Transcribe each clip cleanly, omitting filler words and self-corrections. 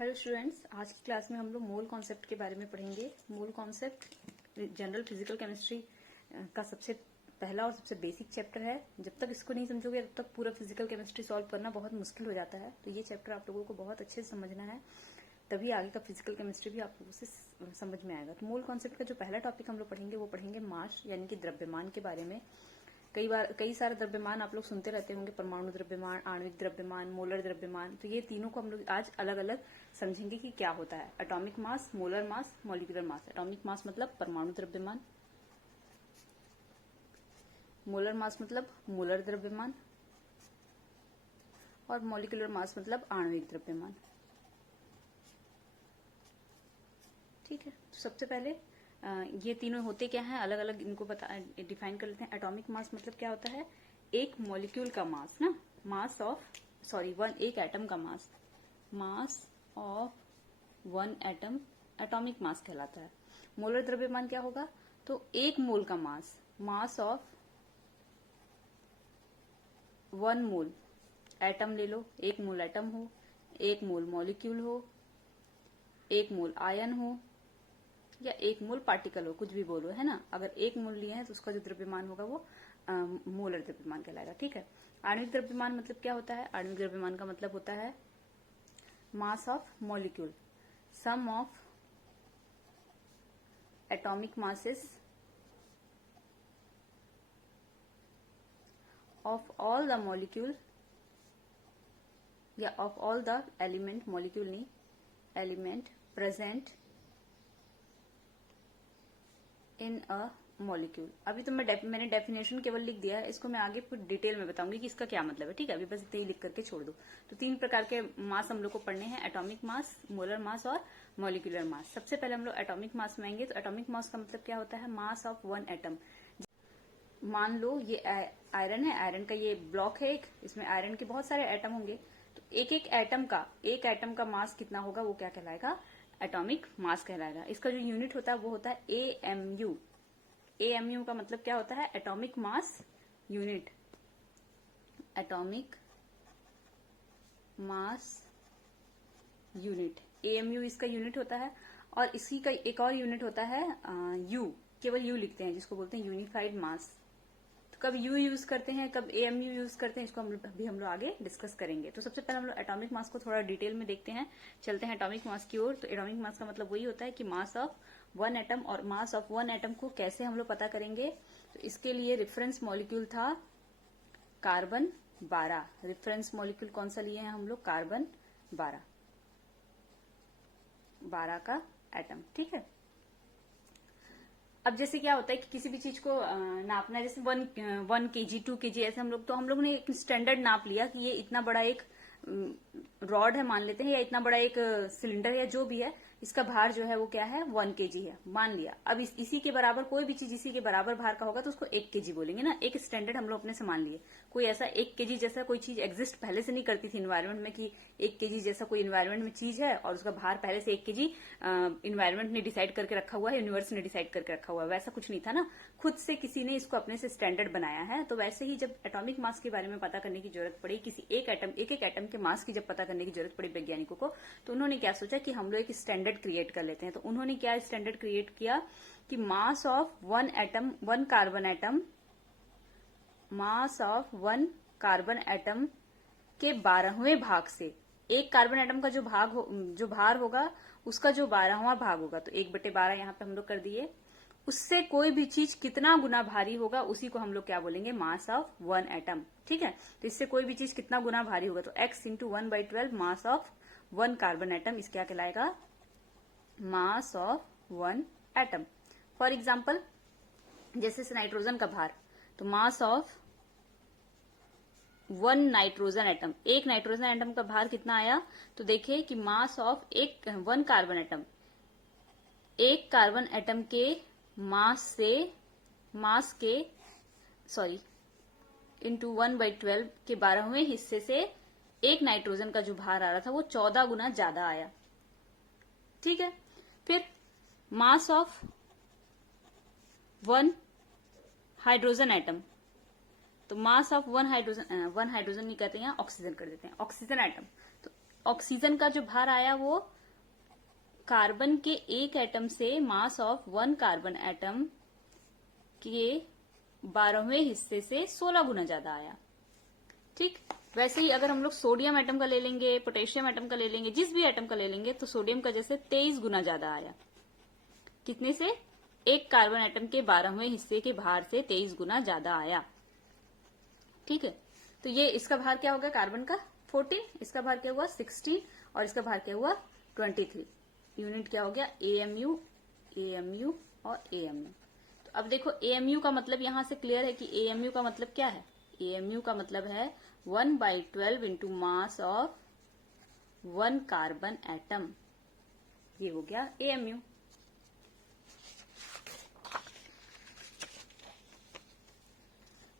Hello students, आज की class में हम लोग मोल कॉन्सेप्ट के बारे में पढ़ेंगे। Mole concept general physical chemistry का सबसे पहला और सबसे बेसिक चैप्टर है। जब तक इसको नहीं समझोगे तब तक पूरा फिजिकल केमिस्ट्री सॉल्व करना बहुत मुश्किल हो जाता है। तो ये चैप्टर आप लोगों को बहुत अच्छे से समझना है, तभी आगे का फिजिकल केमिस्ट्री भी आप लोगों से समझ में आएगा। तो मोल कॉन्सेप्ट का जो पहला टॉपिक हम लोग पढ़ेंगे वो पढ़ेंगे मास यानी कि द्रव्यमान के बारे में। कई सारे द्रव्यमान आप लोग सुनते रहते होंगे, परमाणु द्रव्यमान, आणविक द्रव्यमान, मोलर द्रव्यमान। तो ये तीनों को हम लोग आज अलग अलग समझेंगे कि क्या होता है। Atomic mass, molar mass, molecular mass. Atomic mass मतलब परमाणु द्रव्यमान, मोलर मास मतलब मोलर द्रव्यमान, और मॉलिक्यूलर मास मतलब आणविक द्रव्यमान। ठीक है, तो सबसे पहले ये तीनों होते क्या हैं, अलग अलग इनको डिफाइन कर लेते हैं। एटॉमिक मास मतलब क्या होता है, एक मॉलिक्यूल का मास ना, एक एटम का mass of one atom atomic mass कहलाता है। मोलर द्रव्यमान क्या होगा, तो एक मोल का mass of one mole atom ले लो, एक मोल एटम हो, एक मोल मॉलिक्यूल हो, एक मोल आयन हो, या एक मोल पार्टिकल हो, कुछ भी बोलो, है ना। अगर एक मोल लिए हैं तो उसका जो द्रव्यमान होगा वो मोलर द्रव्यमान कहलाएगा। ठीक है, आणविक द्रव्यमान मतलब क्या होता है, आणविक द्रव्यमान का मतलब होता है mass of molecule, sum of atomic masses of all the molecule या of all the element, molecule नहीं, element present in a molecule. अभी तो मैंने डेफिनेशन केवल लिख दिया है, इसको मैं आगे फिर डिटेल में बताऊंगी कि इसका क्या मतलब है। ठीक है, अभी बस इतने ही लिख करके छोड़ दो। तो तीन प्रकार के मास हम लोग को पढ़ने हैं, एटॉमिक मास, मोलर मास और मॉलिक्यूलर मास। सबसे पहले हम लोग एटॉमिक मास में आएंगे। तो एटॉमिक मास का मतलब क्या होता है, मास ऑफ वन एटम। मान लो ये आयरन है, आयरन का ये ब्लॉक है एक, इसमें आयरन के बहुत सारे एटम होंगे। तो एक एटम का मास कितना होगा, वो क्या कहलाएगा, एटॉमिक मास कहलाएगा। इसका जो यूनिट होता है वो होता है AMU। AMU का मतलब क्या होता है, atomic mass unit, atomic mass unit. AMU इसका यूनिट होता है। और इसी का एक और यूनिट होता है U, केवल U लिखते हैं, जिसको बोलते हैं यूनिफाइड मास। तो कब U यूज करते हैं, कब AMU यूज करते हैं, इसको हम लोग आगे डिस्कस करेंगे। तो सबसे पहले हम लोग एटॉमिक मास को थोड़ा डिटेल में देखते हैं, चलते हैं एटॉमिक मास की ओर। तो एटॉमिक मास का मतलब वही होता है कि मास ऑफ वन एटम। और मास ऑफ वन एटम को कैसे हम लोग पता करेंगे, तो इसके लिए रेफरेंस मॉलिक्यूल था कार्बन 12। रेफरेंस मॉलिक्यूल कौन सा लिए हैं हम लोग, कार्बन 12 का एटम। ठीक है, अब जैसे क्या होता है कि किसी भी चीज को नापना है, जैसे 1 kg 2 kg ऐसे हम लोग ने एक स्टैंडर्ड नाप लिया कि ये इतना बड़ा एक रॉड है मान लेते हैं, या इतना बड़ा एक सिलेंडर या जो भी है, इसका भार जो है वो क्या है, 1 kg है मान लिया। अब इसी के बराबर कोई भी चीज इसी के बराबर भार का होगा तो उसको 1 kg बोलेंगे ना। एक स्टैंडर्ड हम लोग अपने से मान लिए। कोई ऐसा 1 kg जैसा कोई चीज एग्जिस्ट पहले से नहीं करती थी इन्वायरमेंट में, कि 1 kg जैसा कोई इन्वायरमेंट में चीज है और उसका भार पहले से 1 kg इन्वायरमेंट ने डिसाइड करके रखा हुआ है, यूनिवर्स ने डिसाइड करके रखा हुआ है, वैसा कुछ नहीं था ना। खुद से किसी ने इसको अपने से स्टैंडर्ड बनाया है। तो वैसे ही जब एटॉमिक मास के बारे में पता करने की जरूरत पड़ी, किसी एक एटम के मास की जब पता करने की जरूरत पड़ी वैज्ञानिकों को, तो उन्होंने क्या सोचा कि हम लोग एक स्टैंडर्ड क्रिएट कर लेते हैं। तो उन्होंने क्या स्टैंडर्ड क्रिएट किया कि mass of one carbon atom के 12वें भाग से, एक कार्बन एटम का जो भार होगा उसका जो 12वां भाग होगा, तो 1/12 यहाँ पे हम लोग कर दिए, उससे कोई भी चीज कितना गुना भारी होगा उसी को हम लोग क्या बोलेंगे, मास ऑफ वन एटम। ठीक है, तो इससे कोई भी चीज कितना गुना भारी होगा, तो x × 1/12 mass of one carbon atom, इस क्या कहलाएगा, mass of one atom. For example जैसे नाइट्रोजन का भार, तो mass of one nitrogen atom, एक नाइट्रोजन एटम का भार कितना आया, तो देखिए कि मास ऑफ एक कार्बन एटम के इंटू 1/12 के 12वें हिस्से से एक नाइट्रोजन का जो भार आ रहा था वो 14 गुना ज्यादा आया। ठीक है, फिर mass of one hydrogen atom, तो मास ऑफ वन हाइड्रोजन नहीं कहते हैं, ऑक्सीजन कर देते हैं, ऑक्सीजन एटम। तो ऑक्सीजन का जो भार आया वो कार्बन के एक एटम से मास ऑफ 1 कार्बन एटम के 12वें हिस्से से 16 गुना ज्यादा आया। ठीक, वैसे ही अगर हम लोग सोडियम एटम का ले लेंगे, पोटेशियम एटम का ले लेंगे, जिस भी एटम का ले लेंगे, तो सोडियम का जैसे 23 गुना ज्यादा आया। कितने से? एक कार्बन एटम के 12वें हिस्से के भार से 23 गुना ज्यादा आया। ठीक है, तो ये इसका भार क्या होगा कार्बन का 14, इसका भार क्या हुआ 16 और इसका भार क्या हुआ 23। यूनिट क्या हो गया AMU, AMU और AMU। तो अब देखो AMU का मतलब यहां से क्लियर है कि AMU का मतलब क्या है। AMU का मतलब है 1/12 into mass of 1 carbon atom, ये हो गया AMU।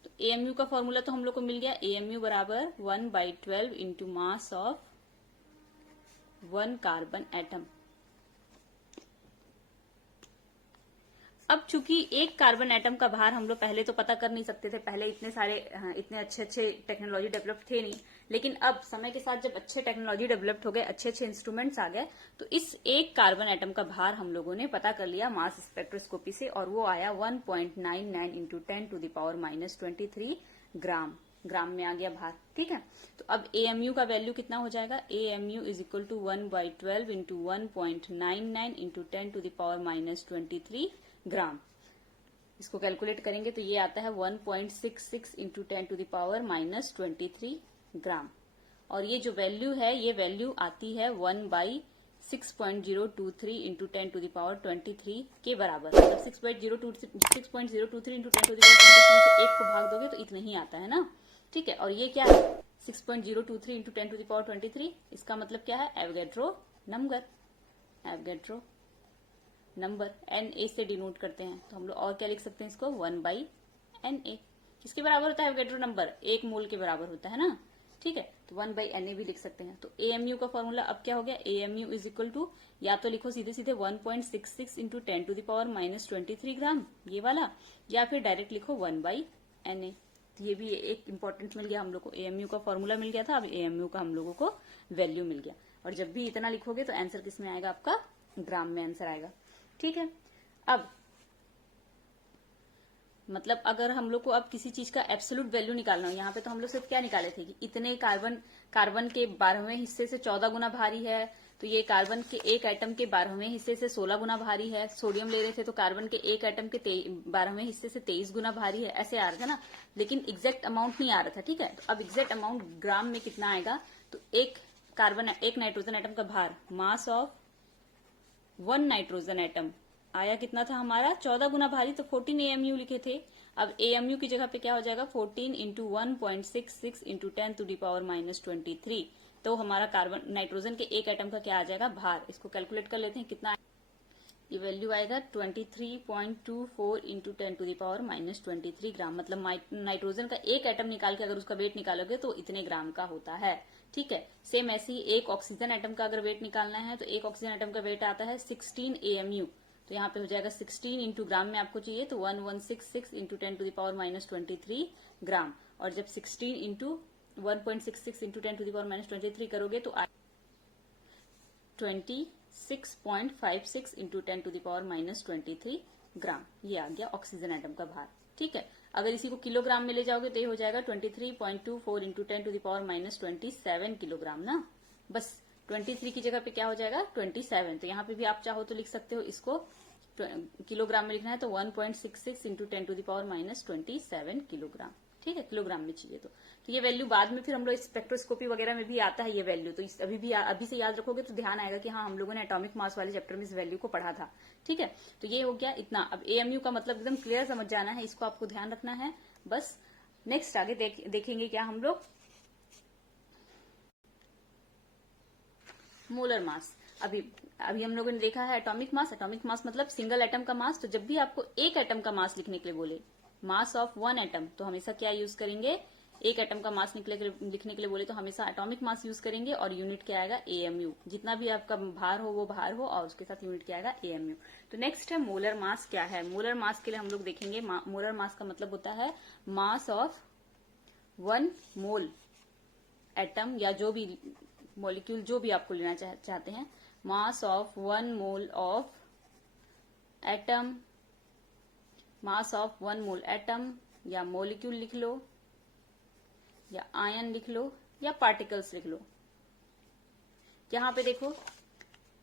तो AMU का फॉर्मूला तो हम लोग को मिल गया, AMU बराबर 1/12 into mass of 1 carbon atom. अब चूंकि एक कार्बन एटम का भार हम लोग पहले तो पता कर नहीं सकते थे, पहले इतने अच्छे टेक्नोलॉजी डेवलप थे नहीं, लेकिन अब समय के साथ जब अच्छे टेक्नोलॉजी डेवलप्ड हो गए, अच्छे इंस्ट्रूमेंट्स आ गए, तो इस एक कार्बन एटम का भार हम लोगों ने पता कर लिया मास स्पेक्ट्रोस्कोपी से, और वो आया 1.99 इंटू 10⁻⁻23 ग्राम में आ गया भार। ठीक है, तो अब AMU का वैल्यू कितना हो जाएगा, AMU is equal to 1/12 into 1.99 into 10⁻⁻23 gram. इसको कैलकुलेट करेंगे तो ये आता है 1.66 इंटू 10⁻⁻23 ग्राम, और ये जो वैल्यू है ये वैल्यू आती है 1/6.023 इंटू 10⁻23 के बराबर। मतलब 6.023 इंटू 10⁻23 से एक को भाग दोगे तो इतना ही आता है ना। ठीक है, और ये क्या है 6.023 इंटू 10⁻23, इसका मतलब क्या है Avogadro number, Avogadro number Na से डिनोट करते हैं, तो हम लोग और क्या लिख सकते हैं इसको 1/Na। किसके बराबर होता है एवोगैड्रो नंबर, 1 मोल के बराबर होता है ना। ठीक है, तो 1/Na भी लिख सकते हैं। तो AMU का फॉर्मूला अब क्या हो गया, AMU इज इक्वल टू, या तो लिखो सीधे सीधे 1.66 इंटू 10⁻⁻23 ग्राम ये वाला, या फिर डायरेक्ट लिखो 1/Na। ये भी एक इंपॉर्टेंट मिल गया हम लोग को, AMU का फॉर्मूला मिल गया था, अब AMU का हम लोगों को वैल्यू मिल गया। और जब भी इतना लिखोगे तो आंसर किस में आएगा, आपका ग्राम में आंसर आएगा। ठीक है, अब मतलब अगर हम लोग को अब किसी चीज का एब्सोल्यूट वैल्यू निकालना हो, यहाँ पे तो हम लोग सिर्फ क्या निकाले थे कि इतने कार्बन के 12वें हिस्से से 14 गुना भारी है, तो ये कार्बन के एक एटम के 12वें हिस्से से 16 गुना भारी है। सोडियम ले रहे थे तो कार्बन के एक एटम के 12वें हिस्से से 23 गुना भारी है, ऐसे आ रहा था ना, लेकिन एग्जैक्ट अमाउंट नहीं आ रहा था। ठीक है, तो अब एग्जैक्ट अमाउंट ग्राम में कितना आएगा, तो एक नाइट्रोजन एटम का भार, मास ऑफ 1 नाइट्रोजन एटम आया कितना था हमारा 14 गुना भारी, तो 14 AMU लिखे थे। अब AMU की जगह पे क्या हो जाएगा 14 इंटू 1.66 इंटू 10⁻⁻23, तो हमारा कार्बन नाइट्रोजन के एक एटम का क्या आ जाएगा भार। इसको कैलकुलेट कर लेते हैं कितना, ये वैल्यू आएगा 23.24 इंटू 10⁻⁻23 ग्राम। मतलब नाइट्रोजन का एक एटम निकाल के अगर उसका वेट निकालोगे तो इतने ग्राम का होता है। ठीक है, सेम ऐसे ही एक ऑक्सीजन एटम का अगर वेट निकालना है तो एक ऑक्सीजन एटम का वेट आता है 16 AMU, तो यहाँ पे हो जाएगा 16 इंटू ग्राम में आपको चाहिए तो 1166 इंटू 10⁻⁻23 ग्राम, और जब 16 इंटू 1.66 इंटू 10⁻⁻23 करोगे तो 26.56 इंटू 10⁻⁻23 ग्राम, ये आ गया ऑक्सीजन एटम का भार। ठीक है, अगर इसी को किलोग्राम में ले जाओगे तो ये हो जाएगा 23.24 इंटू 10⁻⁻27 किलोग्राम ना। बस 23 की जगह पे क्या हो जाएगा 27, तो यहाँ पे भी आप चाहो तो लिख सकते हो, इसको किलोग्राम में लिखना है तो 1.66 इंटू 10⁻⁻27 किलोग्राम। ठीक है, किलोग्राम में चाहिए तो ये वैल्यू बाद में फिर हम लोग स्पेक्ट्रोस्कोपी वगैरह में भी आता है ये वैल्यू, तो अभी से याद रखोगे तो ध्यान आएगा कि हाँ हम लोगों ने एटॉमिक मास वाले चैप्टर में इस वैल्यू को पढ़ा था। ठीक है, तो ये हो गया इतना। अब AMU का मतलब एकदम क्लियर समझ जाना है, इसको आपको ध्यान रखना है बस। नेक्स्ट आगे देखेंगे क्या हम लोग, मोलर मास। अभी हम लोगों ने देखा है एटॉमिक मास। एटॉमिक मास मतलब सिंगल एटम का मास। तो जब भी आपको एक एटम का मास लिखने के लिए बोले, मास ऑफ 1 एटम, तो हमेशा क्या यूज करेंगे, एक एटम का मास लिखने के लिए बोले तो हमेशा एटॉमिक मास यूज करेंगे, और यूनिट क्या आएगा AMU। जितना भी आपका भार हो वो भार हो, और उसके साथ यूनिट क्या आएगा AMU। तो नेक्स्ट है मोलर मास क्या है। मोलर मास के लिए हम लोग देखेंगे, मोलर मास का मतलब होता है मास ऑफ 1 मोल एटम या जो भी मॉलिक्यूल जो भी आपको लेना चाहते हैं, मास of 1 mole of atom, mass of 1 mole atom, या मॉलिक्यूल लिख लो, या आयन लिख लो, या पार्टिकल्स लिख लो। यहां पे देखो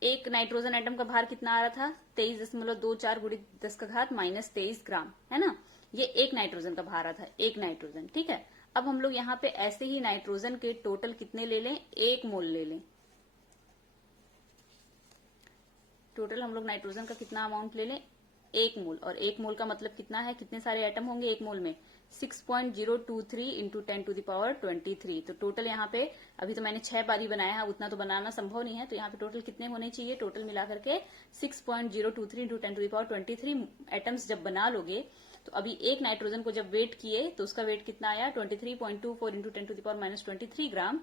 एक नाइट्रोजन एटम का भार कितना आ रहा था, 23.24 गुणित 10 का घात -23 ग्राम, है ना। ये एक नाइट्रोजन का भार आ रहा था, एक नाइट्रोजन, ठीक है। अब हम लोग यहाँ पे ऐसे ही नाइट्रोजन के टोटल कितने ले लें, 1 मोल ले लें। टोटल हम लोग नाइट्रोजन का कितना अमाउंट ले लें, 1 मोल। और 1 मोल का मतलब कितना है, कितने सारे एटम होंगे 1 मोल में, 6.023 इंटू 10⁻23। तो टोटल यहाँ पे अभी तो मैंने 6 बारी बनाया है, उतना तो बनाना संभव नहीं है, तो यहाँ पे टोटल कितने होने चाहिए, टोटल मिलाकर के 6.023 इंटू 10⁻23 एटम्स जब बना लोगे, तो अभी एक नाइट्रोजन को जब वेट किए तो उसका वेट कितना आया, 23.24 इंटू 10⁻23 ग्राम।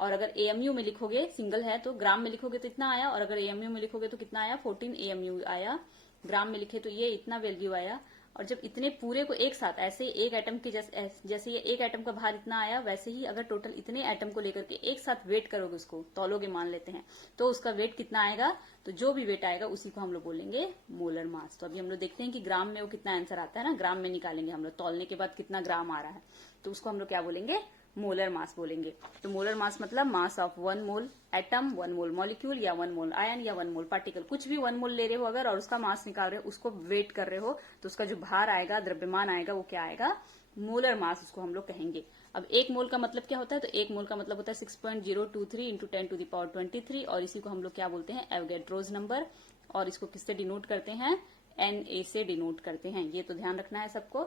और अगर एएमयू में लिखोगे, सिंगल है तो ग्राम में लिखोगे तो इतना आया, और अगर एएमयू में लिखोगे तो कितना आया, 14 एएमयू आया। ग्राम में लिखे तो ये इतना वैल्यू आया। और जब इतने पूरे को एक साथ ऐसे एक एटम के जैसे ये एक एटम का भार इतना आया, वैसे ही अगर टोटल इतने एटम को लेकर के एक साथ वेट करोगे, उसको तौलोगे मान लेते हैं, तो उसका वेट कितना आएगा, तो जो भी वेट आएगा उसी को हम लोग बोलेंगे मोलर मास। तो अभी हम लोग देखते हैं कि ग्राम में वो कितना आंसर आता है ना, ग्राम में निकालेंगे हम लोग, तौलने के बाद कितना ग्राम आ रहा है, तो उसको हम लोग क्या बोलेंगे, मोलर मास बोलेंगे। तो मोलर मास मतलब mass of 1 mole atom, 1 mole molecule, या 1 मोल आयन, या 1 मोल पार्टिकल, कुछ भी 1 मोल ले रहे हो अगर, और उसका मास निकाल रहे हो, उसको वेट कर रहे हो, तो उसका जो भार आएगा, द्रव्यमान आएगा, वो क्या आएगा, मोलर मास उसको हम लोग कहेंगे। अब 1 मोल का मतलब क्या होता है, तो 1 मोल का मतलब होता है 6.023 इंटू 10⁻23, और इसी को हम लोग क्या बोलते हैं, एवोगैड्रोज नंबर। और इसको किससे डिनोट करते हैं, Na से डिनोट करते हैं। ये तो ध्यान रखना है सबको,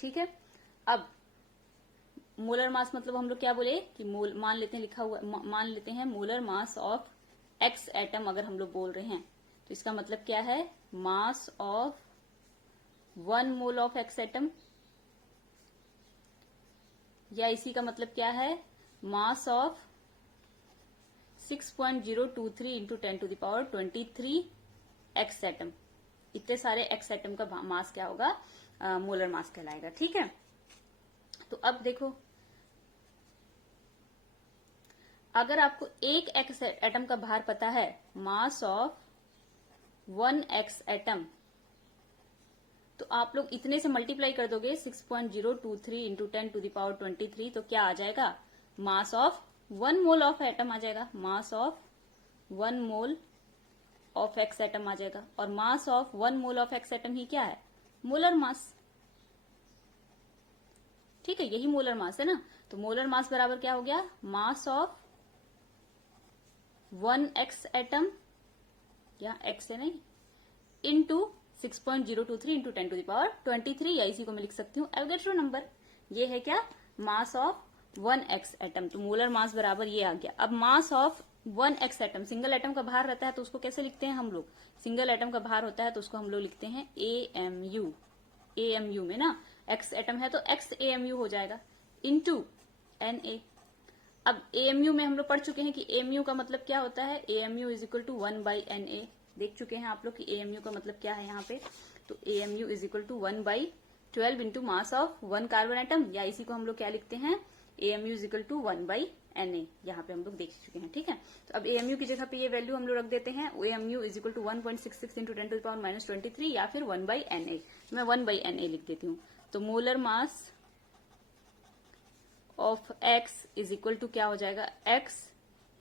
ठीक है। अब मोलर मास मतलब हम लोग क्या बोले कि मान लेते हैं, लिखा हुआ मान लेते हैं molar mass of X atom अगर हम लोग बोल रहे हैं, तो इसका मतलब क्या है, mass of 1 mole of X atom, या इसी का मतलब क्या है, mass of 6.023 into 10⁻23 x atom. इतने सारे एक्स एटम का मास क्या होगा, मोलर मास कहलाएगा, ठीक है। तो अब देखो, अगर आपको एक एक्स एटम का भार पता है, मास ऑफ 1 एक्स एटम, तो आप लोग इतने से मल्टीप्लाई कर दोगे 6.023 इंटू 10⁻23, तो क्या आ जाएगा, mass of 1 mole of atom आ जाएगा, mass of 1 mole of X atom आ जाएगा। और mass of 1 mole of X atom ही क्या है, मोलर मास, ठीक है, यही मोलर मास है ना। तो मोलर मास बराबर क्या हो गया, मास ऑफ 1 एक्स एटम, या एक्स है नहीं, इंटू 6.023 इंटू 10⁻23, या इसी को मैं लिख सकती हूँ एवोगैड्रो नंबर। ये है क्या, मास ऑफ 1 एक्स एटम। तो मोलर मास बराबर ये आ गया। अब मास of 1 X atom, single atom का भार रहता है तो उसको कैसे लिखते हैं हम लोग, सिंगल एटम का भार होता है तो उसको हम लोग लिखते हैं एएमयू। एएमयू में ना एक्स एटम है तो एक्स एएमयू हो जाएगा, इंटू Na। अब एएमयू में हम लोग पढ़ चुके हैं कि एएमयू का मतलब क्या होता है, AMU is equal to 1/Na। देख चुके हैं आप लोग कि एएमयू का मतलब क्या है यहाँ पे, तो AMU is equal to 1/12 into mass of 1 carbon atom, या इसी को हम लोग क्या लिखते हैं, AMU is equal to 1/Na। यहाँ पे हम लोग देख चुके हैं, ठीक है। तो अब एएमयू की जगह पे ये वैल्यू हम लोग रख देते हैं, AMU is equal to 1.66 into 10⁻23, या फिर 1/Na। मैं 1/Na लिख देती हूँ। तो molar mass of X is equal to क्या हो जाएगा, एक्स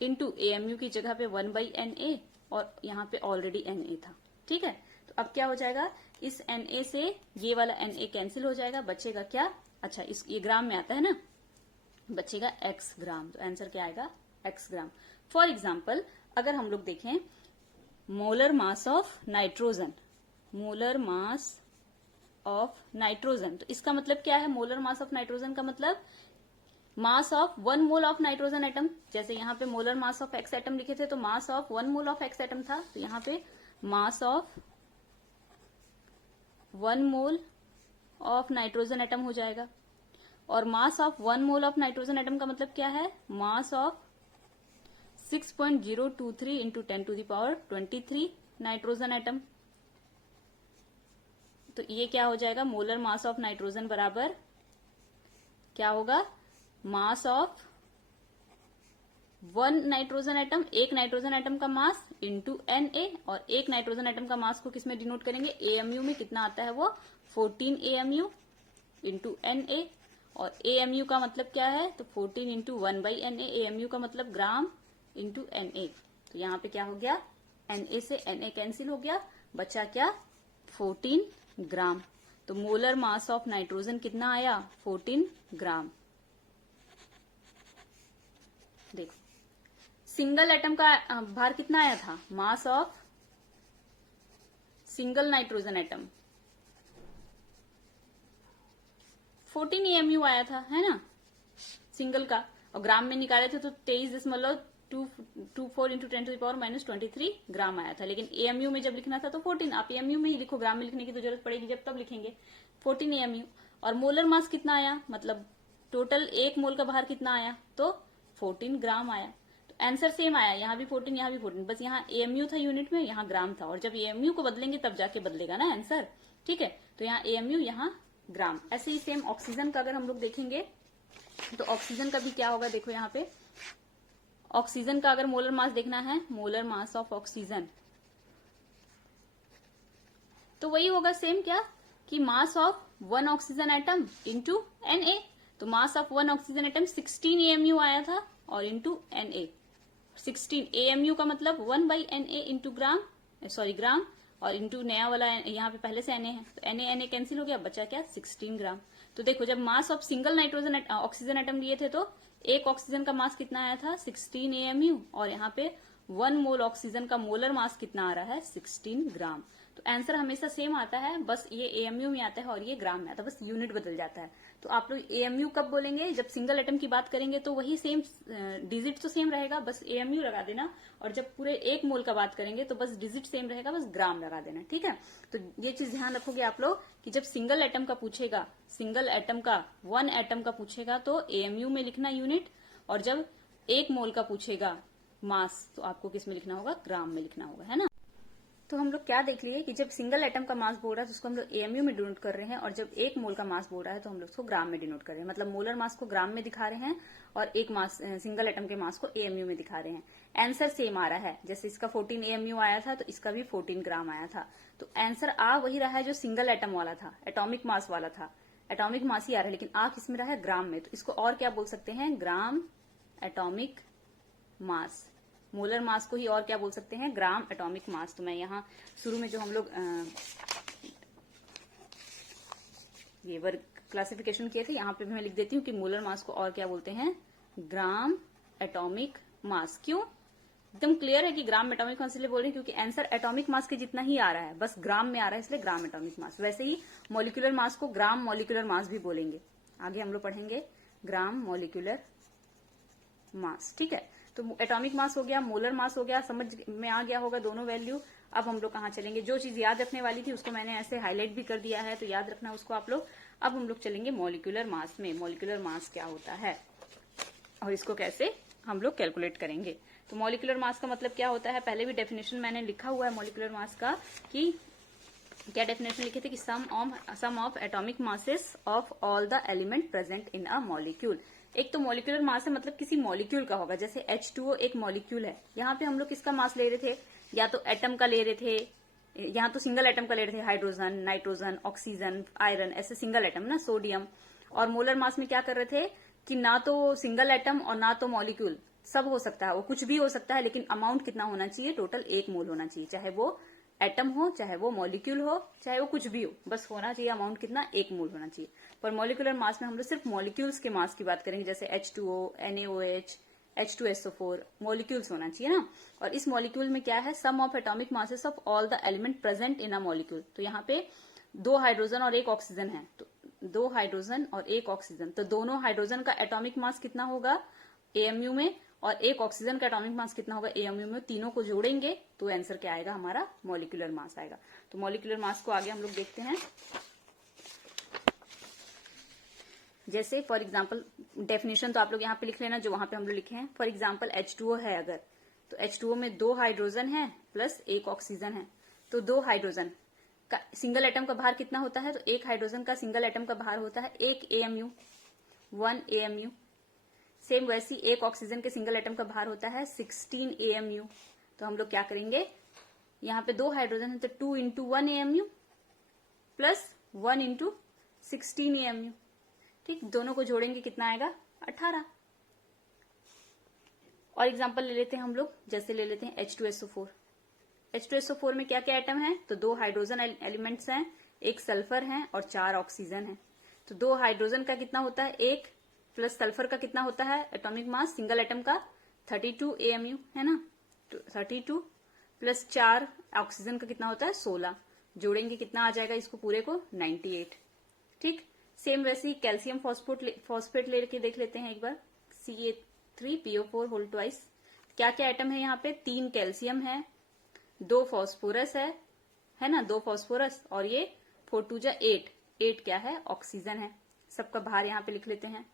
इंटू एएमयू की जगह पे 1/Na, और यहाँ पे ऑलरेडी Na था, ठीक है। तो अब क्या हो जाएगा, इस Na से ये वाला Na कैंसिल हो जाएगा, बचेगा क्या, अच्छा ये ग्राम में आता है ना, बचेगा x ग्राम। तो आंसर क्या आएगा, x ग्राम। फॉर एग्जाम्पल अगर हम लोग देखें molar mass of nitrogen, molar mass of nitrogen, तो इसका मतलब क्या है, मोलर मास ऑफ नाइट्रोजन का मतलब mass of 1 mole of nitrogen atom. जैसे यहाँ पे molar mass of X atom लिखे थे तो मास of 1 mole of X atom था, तो यहाँ पे मास of 1 mole of nitrogen atom हो जाएगा। और mass of 1 mole of nitrogen atom का मतलब क्या है, mass of 6.023 into 10⁻23 nitrogen atom. तो ये क्या हो जाएगा, मोलर मास ऑफ नाइट्रोजन बराबर क्या होगा, mass of one nitrogen atom, एक नाइट्रोजन एटम का मास इंटू Na, और एक नाइट्रोजन एटम का मास को किसमें डिनोट करेंगे, AMU में। कितना आता है वो 14 AMU इंटू Na, और AMU का मतलब क्या है, तो 14 इंटू 1/Na, AMU का मतलब ग्राम इंटू Na। तो यहाँ पे क्या हो गया, Na से Na कैंसिल हो गया, बचा क्या 14 ग्राम। तो मोलर मास ऑफ नाइट्रोजन कितना आया 14 ग्राम। देखो सिंगल एटम का भार कितना आया था, मास of single nitrogen atom 14 AMU आया था, है ना, सिंगल का, और ग्राम में निकाले थे तो 23.24 इंटू 10⁻⁻23 ग्राम आया था। लेकिन AMU में जब लिखना था तो 14, आप AMU में ही लिखो, ग्राम में लिखने की तो जरूरत पड़ेगी जब तब लिखेंगे 14 AMU। और मोलर मास कितना आया, मतलब टोटल एक मोल का भार कितना आया, तो 14 ग्राम आया। तो आंसर सेम आया, यहाँ भी 14 यहाँ भी 14, बस यहाँ AMU था यूनिट में, यहाँ ग्राम था, और जब AMU को बदलेंगे तब जाके बदलेगा ना आंसर, ठीक है। तो यहाँ AMU, यहाँ ग्राम। ऐसे ही सेम ऑक्सीजन का अगर हम लोग देखेंगे तो ऑक्सीजन का भी क्या होगा, देखो यहाँ पे ऑक्सीजन का अगर मोलर मास देखना है, मोलर मास ऑफ ऑक्सीजन, तो वही होगा सेम क्या, कि mass of one oxygen atom into Na। तो mass of one oxygen atom 16 AMU आया था, और इंटू Na 16 AMU का मतलब 1/Na इंटू ग्राम, सॉरी ग्राम, और इंटू नया वाला यहाँ पे पहले से Na है, तो Na कैंसिल हो गया, बचा क्या 16 ग्राम। तो देखो जब मास of single nitrogen oxygen atom लिए थे तो एक ऑक्सीजन का मास कितना आया था 16 AMU, और यहाँ पे 1 मोल ऑक्सीजन का मोलर मास कितना आ रहा है 16 ग्राम। तो आंसर हमेशा सेम आता है, बस ये AMU में आता है और ये ग्राम में आता है, बस यूनिट बदल जाता है। तो आप लोग AMU कब बोलेंगे, जब सिंगल एटम की बात करेंगे तो वही सेम डिजिट तो सेम रहेगा, बस AMU लगा देना, और जब पूरे एक मोल का बात करेंगे तो बस डिजिट सेम रहेगा, बस ग्राम लगा देना, ठीक है। तो ये चीज ध्यान रखोगे आप लोग कि जब सिंगल एटम का पूछेगा, सिंगल एटम का, वन एटम का पूछेगा तो AMU में लिखना यूनिट, और जब एक मोल का पूछेगा मास तो आपको किस में लिखना होगा, ग्राम में लिखना होगा, है ना। तो हम लोग क्या देख लिए कि जब सिंगल एटम का मास बोल रहा है तो उसको हम लोग AMU में डिनोट कर रहे हैं, और जब एक मोल का मास बोल रहा है तो हम लोग उसको ग्राम में डिनोट कर रहे हैं, मतलब मोलर मास को ग्राम में दिखा रहे हैं और एक मास सिंगल एटम के मास को AMU में दिखा रहे हैं। आंसर सेम आ रहा है, जैसे इसका 14 AMU आया था तो इसका भी 14 ग्राम आया था। तो आंसर आ वही रहा है जो सिंगल एटम वाला था, एटॉमिक मास वाला था, एटॉमिक मास ही आ रहा है, लेकिन आ किस में रहा है, ग्राम में। तो इसको और क्या बोल सकते हैं, gram atomic mass. Molar mass को ही और क्या बोल सकते हैं, ग्राम एटॉमिक मास। तो मैं यहाँ शुरू में जो हम लोग ये वर्ग क्लासिफिकेशन किए थे, यहाँ पे भी मैं लिख देती हूँ कि मोलर मास को और क्या बोलते हैं, ग्राम एटॉमिक मास। क्यों, एकदम क्लियर है कि ग्राम एटॉमिक मास इसलिए बोल रहे हैं क्योंकि आंसर एटॉमिक मास के जितना ही आ रहा है, बस ग्राम में आ रहा है, इसलिए ग्राम एटॉमिक मास। वैसे ही मॉलिक्यूलर मास को ग्राम मॉलिक्यूलर मास भी बोलेंगे, आगे हम लोग पढ़ेंगे ग्राम मॉलिक्यूलर मास, ठीक है। तो एटॉमिक मास हो गया, मोलर मास हो गया, समझ में आ गया होगा दोनों वैल्यू। अब हम लोग कहाँ चलेंगे, जो चीज याद रखने वाली थी उसको मैंने ऐसे हाईलाइट भी कर दिया है, तो याद रखना उसको आप लोग। अब हम लोग चलेंगे मॉलिक्यूलर मास में, मॉलिक्यूलर मास क्या होता है और इसको कैसे हम लोग कैलकुलेट करेंगे। तो मॉलिक्यूलर मास का मतलब क्या होता है, पहले भी डेफिनेशन मैंने लिखा हुआ है मॉलिक्यूलर मास का, कि क्या डेफिनेशन लिखे थे कि sum of atomic masses of all the element present in a molecule. एक तो मॉलिक्यूलर मास है मतलब किसी मॉलिक्यूल का होगा, जैसे H2O एक मॉलिक्यूल है, यहाँ पे हम लोग किसका मास ले रहे थे, या तो एटम का ले रहे थे, यहाँ तो सिंगल एटम का ले रहे थे, हाइड्रोजन, नाइट्रोजन, ऑक्सीजन, आयरन, ऐसे सिंगल एटम ना, सोडियम। और मोलर मास में क्या कर रहे थे कि ना तो सिंगल एटम और ना तो मॉलिक्यूल, सब हो सकता है, वो कुछ भी हो सकता है, लेकिन अमाउंट कितना होना चाहिए, टोटल 1 मोल होना चाहिए, चाहे वो एटम हो, चाहे वो मॉलिक्यूल हो, चाहे वो कुछ भी हो, बस होना चाहिए अमाउंट कितना, 1 मोल होना चाहिए। पर मॉलिक्यूलर मास में हम लोग सिर्फ मॉलिक्यूल्स के मास की बात करेंगे, जैसे H2O, NaOH, H2SO4 मॉलिक्यूल्स होना चाहिए ना। और इस मॉलिक्यूल में क्या है, sum of atomic masses of all the element present in a molecule. तो यहाँ पे 2 हाइड्रोजन और 1 ऑक्सीजन है, तो 2 हाइड्रोजन और 1 ऑक्सीजन, तो दोनों हाइड्रोजन का एटॉमिक मास कितना होगा AMU में, और 1 ऑक्सीजन का एटॉमिक मास कितना होगा AMU में, तीनों को जोड़ेंगे तो आंसर क्या आएगा, हमारा मॉलिक्यूलर मास आएगा। तो मॉलिक्यूलर मास को आगे हम लोग देखते हैं। जैसे फॉर एग्जाम्पल डेफिनेशन तो आप लोग यहाँ पे लिख लेना जो वहां पे हम लोग लिखे हैं। फॉर एग्जाम्पल H2O है अगर, तो H2O में 2 हाइड्रोजन है प्लस 1 ऑक्सीजन है, तो 2 हाइड्रोजन का सिंगल एटम का भार कितना होता है, तो 1 हाइड्रोजन का सिंगल एटम का भार होता है 1 AMU, 1 AMU। सेम वैसी एक ऑक्सीजन के सिंगल एटम का भार होता है 16 AMU। तो हम लोग क्या करेंगे, यहाँ पे 2 हाइड्रोजन है तो 2 into 1 AMU plus 1 into 16 AMU। ठीक, दोनों को जोड़ेंगे कितना आएगा 18। और एग्जांपल ले लेते हैं हम लोग, जैसे ले लेते हैं H2SO4। H2SO4 में क्या क्या एटम है, तो 2 हाइड्रोजन एलिमेंट्स हैं, 1 सल्फर है और 4 ऑक्सीजन है। तो 2 हाइड्रोजन का कितना होता है 1 प्लस सल्फर का कितना होता है एटॉमिक मास सिंगल एटम का 32 AMU है ना। तो 32 प्लस 4 ऑक्सीजन का कितना होता है 16, जोड़ेंगे कितना आ जाएगा इसको पूरे को 98। ठीक, सेम वैसे ही कैल्शियम फॉस्फेट लेके देख लेते हैं एक बार, Ca3PO4 होल ट्वाइस। क्या क्या एटम है यहाँ पे, 3 कैल्शियम है, 2 फॉस्फोरस है ना, 2 फॉस्फोरस और ये 4 2 जा 8 क्या है ऑक्सीजन है। सबका भार यहाँ पे लिख लेते हैं।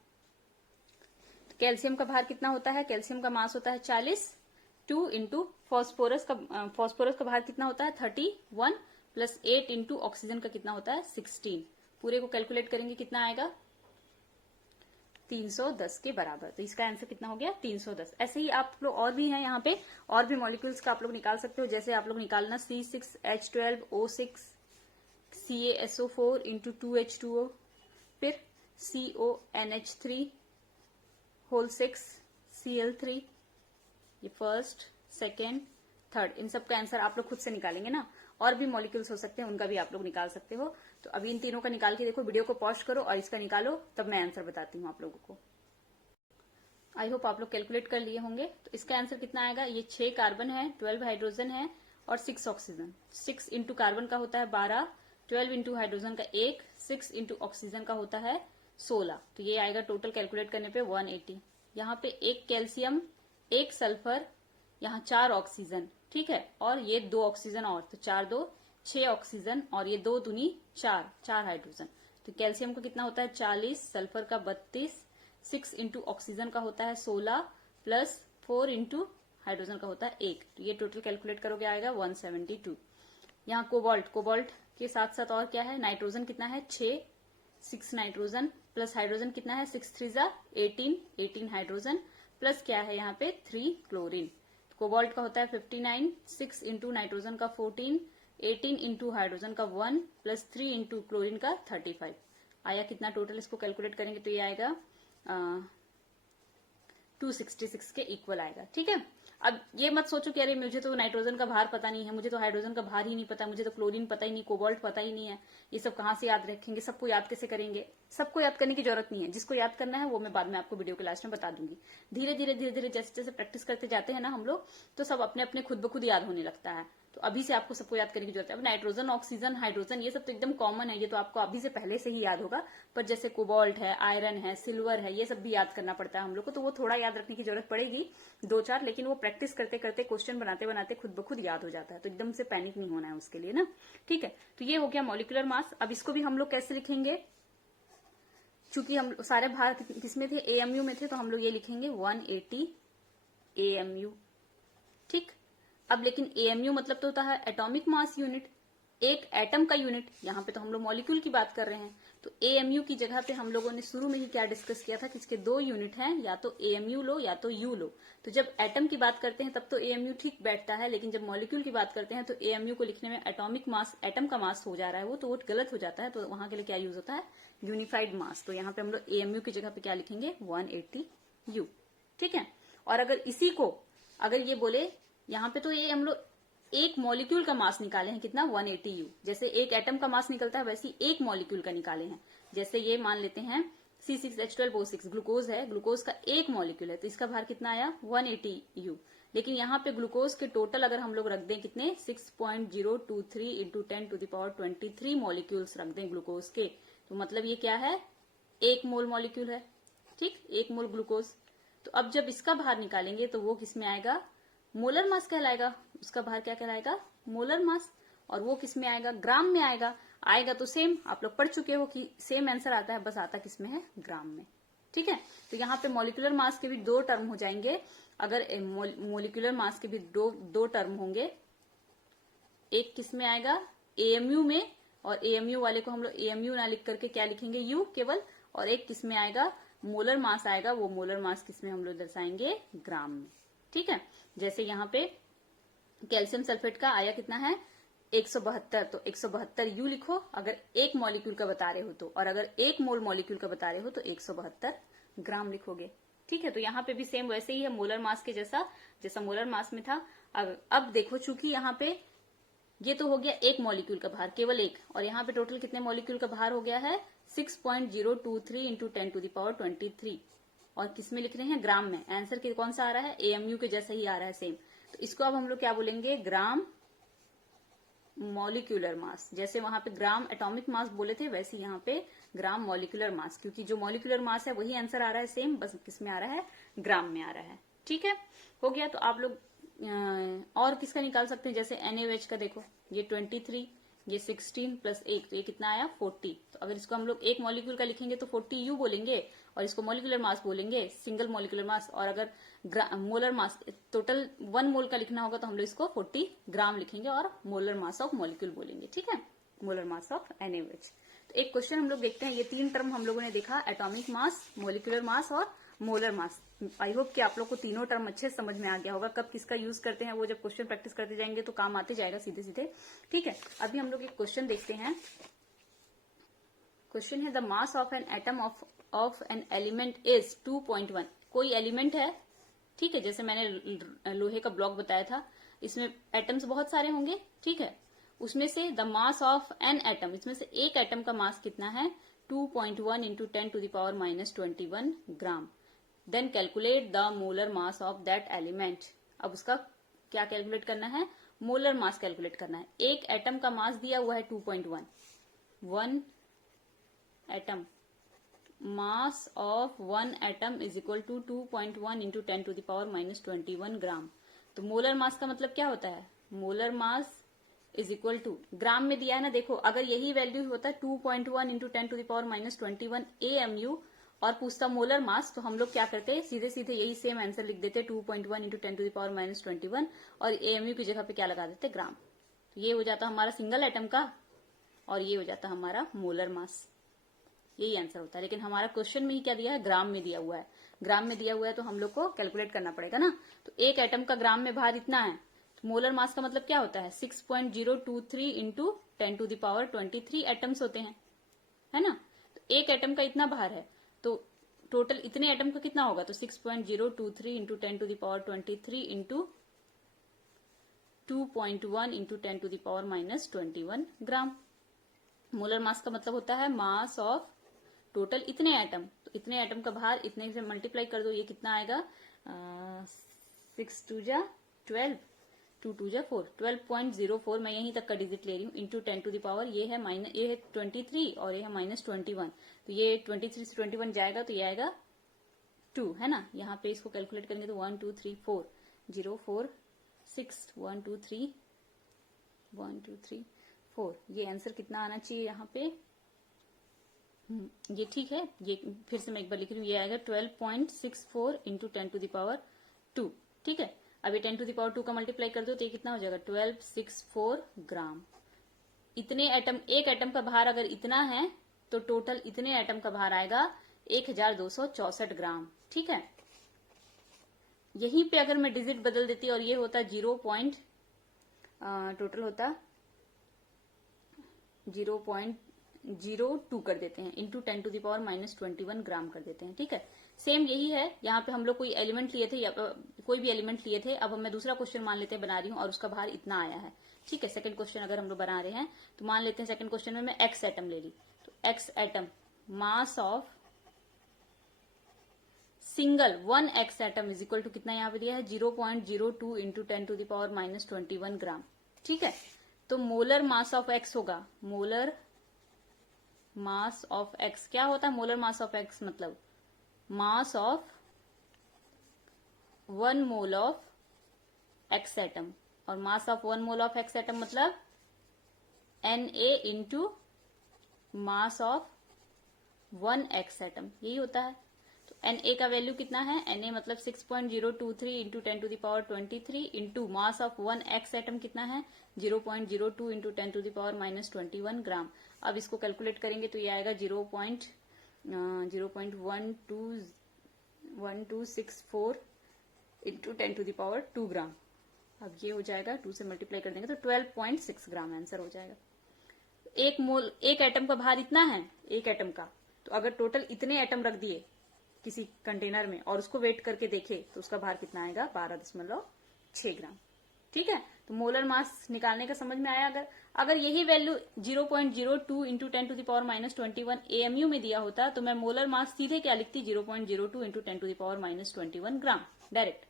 तो कैल्शियम का भार कितना होता है, कैल्शियम का मास होता है 40, 2 इंटू फॉस्फोरस का भार कितना होता है 31 प्लस 8 इंटू ऑक्सीजन का कितना होता है 16। पूरे को कैलकुलेट करेंगे कितना आएगा 310 के बराबर। तो इसका आंसर कितना हो गया 310। ऐसे ही आप लोग और भी हैं यहाँ पे, और भी मॉलिक्यूल्स का आप लोग निकाल सकते हो। जैसे आप लोग निकालना C6H12O6 CaSO4 इंटू 2H2O, फिर CONH3 होल 6 Cl3, ये फर्स्ट सेकेंड थर्ड, इन सब का आंसर आप लोग खुद से निकालेंगे ना। और भी मॉलिक्यूल्स हो सकते हैं, उनका भी आप लोग निकाल सकते हो। तो अभी इन तीनों का निकाल के देखो, वीडियो को पॉज करो और इसका निकालो, तब मैं आंसर बताती हूँ आप लोगों को। आई होप आप लोग कैलकुलेट कर लिए होंगे। तो इसका आंसर कितना आएगा, ये 6 कार्बन है, 12 हाइड्रोजन है और 6 ऑक्सीजन। 6 इंटू कार्बन का होता है 12, 12 इंटू हाइड्रोजन का 1, 6 इंटू ऑक्सीजन का होता है 16। तो ये आएगा टोटल कैलकुलेट करने पे 180। यहाँ पे 1 कैल्शियम, 1 सल्फर, यहाँ 4 ऑक्सीजन, ठीक है, और ये 2 ऑक्सीजन और, तो 4 2 6 ऑक्सीजन और ये 2 दूनी 4 हाइड्रोजन। तो कैल्शियम का कितना होता है 40, सल्फर का 32, 6 इंटू ऑक्सीजन का होता है 16 प्लस 4 इंटू हाइड्रोजन का होता है 1। तो ये टोटल कैलकुलेट करोगे आएगा 172। यहाँ कोबाल्ट के साथ साथ और क्या है, नाइट्रोजन कितना है 6 नाइट्रोजन प्लस हाइड्रोजन कितना है 6 3 जा 18 हाइड्रोजन प्लस क्या है यहाँ पे 3 क्लोरीन। कोबाल्ट का होता है 59, 6 इंटू नाइट्रोजन का 14, 18 इंटू हाइड्रोजन का 1 प्लस 3 इंटू क्लोरीन का 35। आया कितना टोटल, इसको कैलकुलेट करेंगे तो ये आएगा 266 के इक्वल आएगा। ठीक है, अब ये मत सोचो कि अरे मुझे तो नाइट्रोजन का भार पता नहीं है, मुझे तो हाइड्रोजन का भार ही नहीं पता, मुझे तो क्लोरीन पता ही नहीं, कोबाल्ट पता ही नहीं है, ये सब कहाँ से याद रखेंगे, सबको याद कैसे करेंगे। सबको याद करने की जरूरत नहीं है, जिसको याद करना है वो मैं बाद में आपको वीडियो के लास्ट में बता दूंगी। धीरे धीरे जैसे जैसे प्रैक्टिस करते जाते हैं ना हम लोग, तो सब अपने अपने खुद ब खुद याद होने लगता है। तो अभी से आपको सबको याद करने की जरूरत है। अब नाइट्रोजन, ऑक्सीजन, हाइड्रोजन ये सब तो एकदम कॉमन है, ये तो आपको अभी से पहले से ही याद होगा। पर जैसे कोबाल्ट है, आयरन है, सिल्वर है, ये सब भी याद करना पड़ता है हम लोग को, तो वो थोड़ा याद रखने की जरूरत पड़ेगी 2-4, लेकिन वो प्रैक्टिस करते करते क्वेश्चन बनाते बनाते खुद ब खुद याद हो जाता है। तो एकदम से पैनिक नहीं होना है उसके लिए ना। ठीक है, तो ये हो गया मॉलिक्यूलर मास। अब इसको भी हम लोग कैसे लिखेंगे, चूंकि हम सारे भार किसमें थे, AMU में थे, तो हम लोग ये लिखेंगे 180 AMU। ठीक, अब लेकिन AMU मतलब तो होता है एटॉमिक मास यूनिट, एक एटम का यूनिट। यहाँ पे तो हम लोग मॉलिक्यूल की बात कर रहे हैं, तो AMU की जगह पे हम लोगों ने शुरू में ही क्या डिस्कस किया था कि इसके 2 यूनिट हैं, या तो AMU लो या तो U लो। तो जब एटम की बात करते हैं तब तो AMU ठीक बैठता है, लेकिन जब मॉलिक्यूल की बात करते हैं तो AMU को लिखने में एटॉमिक मास, एटम का मास हो जा रहा है वो, तो वो गलत हो जाता है। तो वहां के लिए क्या यूज होता है, यूनिफाइड मास। तो यहाँ पे हम लोग AMU की जगह पे क्या लिखेंगे 180U। ठीक है, और अगर इसी को अगर ये बोले, यहाँ पे तो ये हम लोग एक मॉलिक्यूल का मास निकाले हैं कितना 180U। जैसे एक एटम का मास निकलता है वैसे एक मॉलिक्यूल का निकाले हैं। जैसे ये मान लेते हैं C6H12O6 ग्लूकोज है, ग्लूकोज का एक मॉलिक्यूल है, तो इसका भार कितना आया 180U। लेकिन यहाँ पे ग्लूकोज के टोटल अगर हम लोग रख दें कितने 6.023 इंटू 10⁻23 मॉलिक्यूल्स रख दें ग्लूकोज के, तो मतलब ये क्या है 1 मोल मॉलिक्यूल है। ठीक, 1 मोल ग्लूकोज। तो अब जब इसका भार निकालेंगे तो वो किस में आएगा, मोलर मास कहलाएगा। उसका भार क्या कहलाएगा, मोलर मास। और वो किस में आएगा, ग्राम में आएगा तो सेम आप लोग पढ़ चुके हो कि सेम आंसर आता है, बस आता किस में है, ग्राम में। ठीक है, तो यहाँ पे मॉलिक्यूलर मास के भी 2 टर्म हो जाएंगे। अगर मॉलिक्यूलर मास के भी दो टर्म होंगे, एक किस में आएगा AMU में, और AMU वाले को हम लोग AMU ना लिख करके क्या लिखेंगे U केवल, और एक किस में आएगा मोलर मास आएगा वो मोलर मास किसमें हम लोग दर्शाएंगे, ग्राम में। ठीक है, जैसे यहाँ पे कैल्शियम सल्फेट का आया कितना है 172, तो 172 यू लिखो अगर एक मॉलिक्यूल का बता रहे हो तो, और अगर एक मोल मॉलिक्यूल का बता रहे हो तो 172 ग्राम लिखोगे। ठीक है, तो यहाँ पे भी सेम वैसे ही है मोलर मास के जैसा मोलर मास में था। अब देखो चूंकि यहाँ पे ये तो हो गया एक मॉलिक्यूल का भार, केवल एक, और यहाँ पे टोटल कितने मॉलिक्यूल का भार हो गया है 6.023 इंटू 10⁻23, और किसमें लिख रहे हैं, ग्राम में। आंसर कौन सा आ रहा है, एएमयू के जैसा ही आ रहा है सेम। तो इसको अब हम लोग क्या बोलेंगे, ग्राम मॉलिक्यूलर मास। जैसे वहां पे ग्राम एटॉमिक मास बोले थे वैसे यहाँ पे ग्राम मॉलिक्यूलर मास, क्योंकि जो मॉलिक्यूलर मास है वही आंसर आ रहा है सेम, बस किसमें आ रहा है, ग्राम में आ रहा है। ठीक है, हो गया। तो आप लोग और किसका निकाल सकते हैं, जैसे NaOH का देखो, ये 23, ये 16 प्लस 1, तो ये कितना आया 40। तो अगर इसको हम लोग एक मॉलिक्यूल का लिखेंगे तो 40 यू बोलेंगे, और इसको मॉलिक्यूलर मास बोलेंगे, सिंगल मॉलिक्यूलर मास। और अगर मोलर मास टोटल 1 मोल का लिखना होगा तो हम लोग इसको 40 ग्राम लिखेंगे और मोलर मास ऑफ मॉलिक्यूल बोलेंगे। ठीक है, मोलर मास ऑफ NaOH। तो एक क्वेश्चन हम लोग देखते हैं, ये 3 टर्म हम लोगों ने देखा, एटॉमिक मास, मॉलिक्यूलर मास और मोलर मास। आई होप कि आप लोग को तीनों टर्म अच्छे से समझ में आ गया होगा। कब किसका यूज करते हैं वो जब क्वेश्चन प्रैक्टिस करते जाएंगे तो काम आते जाएगा सीधे सीधे। ठीक है, अभी हम लोग एक क्वेश्चन देखते हैं। क्वेश्चन है the mass of an atom of an element is 2.1। कोई एलिमेंट है, ठीक है, जैसे मैंने लोहे का ब्लॉक बताया था, इसमें एटम्स बहुत सारे होंगे। ठीक है, उसमें से the mass of an atom, इसमें से एक एटम का मास कितना है 2.1 into 10⁻⁻21 gram. Then calculate the molar mass of that element. अब उसका क्या कैलकुलेट करना है, मोलर मास कैलकुलेट करना है। एक एटम का मास दिया हुआ है 2.1, 1 atom, mass of 1 atom is equal to 2.1 into 10⁻⁻21 gram. तो मोलर मास का मतलब क्या होता है, molar mass is equal to, gram में दिया है ना, देखो अगर यही वैल्यू होता 2.1 इंटू 10⁻⁻21 AMU और पूछता मोलर मास, तो हम लोग क्या करते, सीधे सीधे यही सेम आंसर लिख देते 2.1 इंटू 10⁻⁻21 और AMU की जगह पे क्या लगा देते, ग्राम। तो ये हो जाता हमारा सिंगल एटम का, और ये हो जाता हमारा मोलर मास, यही आंसर होता है। लेकिन हमारा क्वेश्चन में ही क्या दिया है, ग्राम में दिया हुआ है। ग्राम में दिया हुआ है तो हम लोग को कैलकुलेट करना पड़ेगा ना। तो एक एटम का ग्राम में भार इतना है, तो मोलर मास का मतलब क्या होता है 6.023 इंटू 10⁻23 एटम्स होते हैं, है ना। तो एक एटम का इतना भार है, तो टोटल इतने एटम का कितना होगा, तो 6.023 इंटू 10⁻23 इंटू 2.1 इंटू 10⁻⁻21 ग्राम। मोलर मास का मतलब होता है मास ऑफ टोटल इतने एटम, तो इतने एटम का भार इतने से मल्टीप्लाई कर दो, ये कितना आएगा 6 2 जा 12, 2 2 जा 4, 12.04, मैं यहीं तक का डिजिट ले रही हूँ, इंटू 10⁻, ये है ये है 23 और ये है -21, तो ये 23 से 21 जाएगा तो ये आएगा 2, है ना। यहाँ पे इसको कैलकुलेट करेंगे तो 1 2 3 4 0 4 6 1 2 3 1 2 3 4, ये आंसर कितना आना चाहिए यहाँ पे, ये ठीक है, ये फिर से मैं एक बार लिख रही हूँ, ये आएगा 12.64 इंटू 10⁻²। ठीक है, अब ये 10⁻² का मल्टीप्लाई कर दो तो ये कितना हो जाएगा 1264 ग्राम। इतने एटम, एक एटम का भार अगर इतना है तो टोटल इतने एटम का भार आएगा 1264 ग्राम। ठीक है, यहीं पे अगर मैं डिजिट बदल देती और ये होता 0. टोटल होता 0.02 कर देते हैं, इंटू 10⁻⁻21 ग्राम कर देते हैं। ठीक है, सेम यही है, यहाँ पे हम लोग कोई एलिमेंट लिए थे या कोई भी एलिमेंट लिए थे। अब मैं दूसरा क्वेश्चन मान लेते हैं बना रही हूँ और उसका भार इतना आया है। ठीक है, सेकंड क्वेश्चन अगर हम लोग बना रहे हैं तो मान लेते हैं सेकंड क्वेश्चन में मैं एक्स एटम ले ली, तो X atom mass of single 1 X atom is equal to कितना यहाँ पे दिया है 0.02 इंटू 10⁻⁻21 ग्राम। ठीक है, तो मोलर मास ऑफ एक्स होगा, मोलर मास ऑफ एक्स क्या होता है, मोलर मास ऑफ एक्स मतलब mass of 1 mole of X atom, और mass of 1 mole of X atom मतलब Na into mass of 1 X atom, यही होता है। तो Na का वैल्यू कितना है, Na मतलब 6.023 into 10⁻23 into mass of 1 X atom कितना है 0.02 इंटू 10⁻⁻21 ग्राम। अब इसको कैलकुलेट करेंगे तो ये आएगा 0.1264 इंटू 10⁻² ग्राम। अब ये हो जाएगा 2 से मल्टीप्लाई कर देंगे तो 12.6 ग्राम आंसर हो जाएगा। एक एटम का भार इतना है, एक एटम का, तो अगर टोटल इतने एटम रख दिए किसी कंटेनर में और उसको वेट करके देखे तो उसका भार कितना आएगा, 12.6 ग्राम। ठीक है, तो मोलर मास निकालने का समझ में आया। अगर यही वैल्यू 0.02 इंटू 10⁻21 AMU में दिया होता तो मैं मोलर मास सीधे क्या लिखती, 0.02 इंटू 10⁻21 ग्राम डायरेक्ट,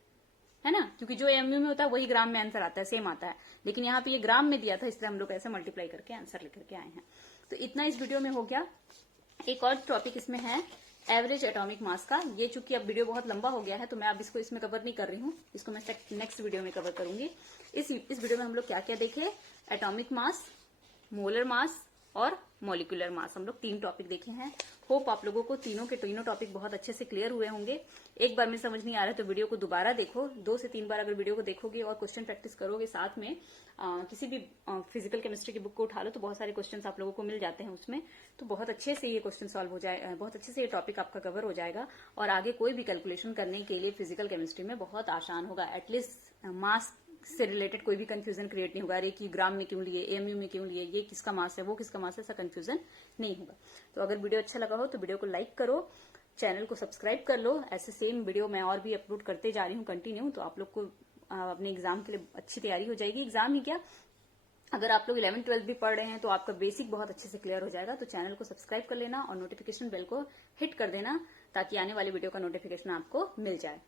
है ना, क्योंकि जो AMU में होता है वही ग्राम में आंसर आता है, सेम आता है। लेकिन यहाँ पे ये ग्राम में दिया था, इसलिए हम लोग ऐसे मल्टीप्लाई करके आंसर लेकर के आए हैं। तो इतना इस वीडियो में हो गया। एक और टॉपिक इसमें है एवरेज एटॉमिक मास का। ये चूंकि अब वीडियो बहुत लंबा हो गया है तो मैं अब इसको इसमें कवर नहीं कर रही हूँ, इसको मैं नेक्स्ट वीडियो में कवर करूंगी। इस वीडियो में हम लोग क्या क्या देखे, एटॉमिक मास, मोलर मास और मॉलिक्यूलर मास, हम लोग 3 टॉपिक देखे हैं। होप आप लोगों को तीनों के तीनों टॉपिक बहुत अच्छे से क्लियर हुए होंगे। एक बार में समझ नहीं आ रहा है तो वीडियो को दोबारा देखो, 2 से 3 बार अगर वीडियो को देखोगे और क्वेश्चन प्रैक्टिस करोगे साथ में, किसी भी फिजिकल केमिस्ट्री की बुक को उठा लो तो बहुत सारे क्वेश्चन आप लोगों को मिल जाते हैं उसमें, तो बहुत अच्छे से ये क्वेश्चन सॉल्व हो जाए, बहुत अच्छे से ये टॉपिक आपका कवर हो जाएगा और आगे कोई भी कैलकुलेशन करने के लिए फिजिकल केमिस्ट्री में बहुत आसान होगा। एटलीस्ट मास से रिलेटेड कोई भी कंफ्यूजन क्रिएट नहीं होगा, अरे कि ग्राम में क्यों लिए, AMU में क्यों लिए, ये किसका मास है, वो किसका मास है, ऐसा कंफ्यूजन नहीं होगा। तो अगर वीडियो अच्छा लगा हो तो वीडियो को लाइक करो, चैनल को सब्सक्राइब कर लो। ऐसे सेम वीडियो मैं और भी अपलोड करते जा रही हूँ कंटिन्यू, तो आप लोग को अपने एग्जाम के लिए अच्छी तैयारी हो जाएगी। एग्जाम ही क्या, अगर आप लोग 11th 12th भी पढ़ रहे हैं तो आपका बेसिक बहुत अच्छे से क्लियर हो जाएगा। तो चैनल को सब्सक्राइब कर लेना और नोटिफिकेशन बेल को हिट कर देना ताकि आने वाली वीडियो का नोटिफिकेशन आपको मिल जाए।